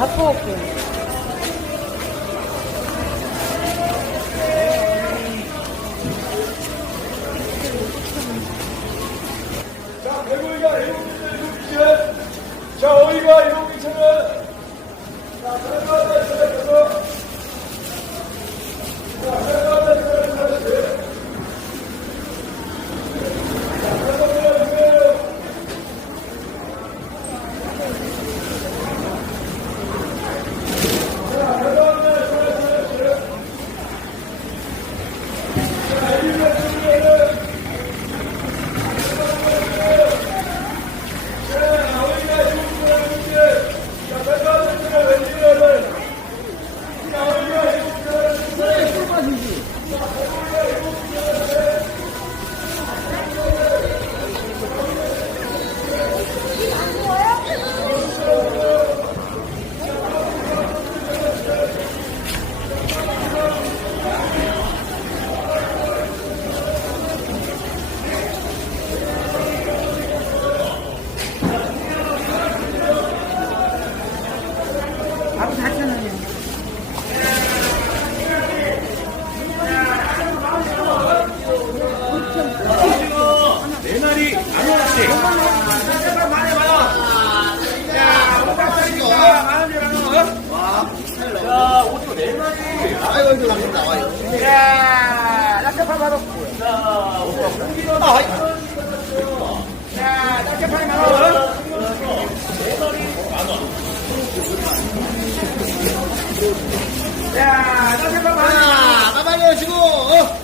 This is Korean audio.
갖고 올게. 자, 배구이가 7개. 자, 어이가 7개는. 자, 배구한테 시작해서. 자, 배구한테 시작해서. 하루 4,000원이야. 네 마리 만 원씩. 많이 많아. 야, 500짜리니까 만 원이라 너. 와, 자, 오징어 네 마리. 아이고, 이거 나면 나와요. 야, 낙엽파 바로. 자, 오징어 나와. 자, 낙엽파 만 원. 네 마리 만 원. 자, 낙엽파 만 원. 자, 가만히 오시고.